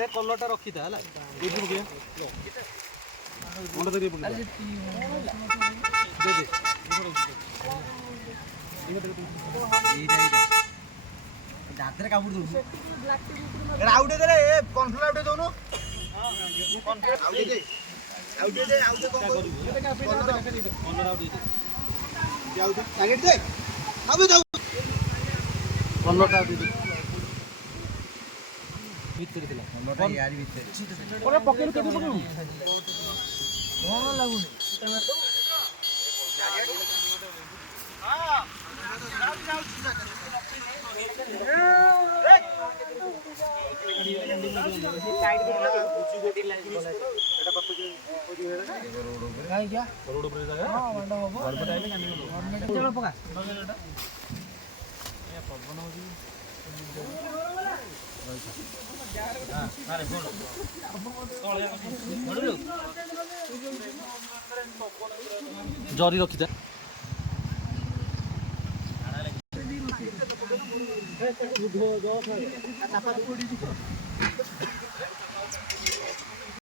ए कलरटा रखी था हला एठी मुके मुंडा तरी पुलिस दे दे दांतरे काबुड़ दो एरा आउटे दे रे ए कॉर्नफ्लोर आउटे दोनो कॉर्नफ्लोर आउटे दे आउटे कोन कॉर्नफ्लोर आउटे दे आउटे टारगेट दे आबे जाऊ कॉर्नफ्लोर आउटे दे भीतर दिला कॉर्नफ्लोर यार भीतर ओरे पकेट केते पकेउ कोन लागुनी हां जरी रखी था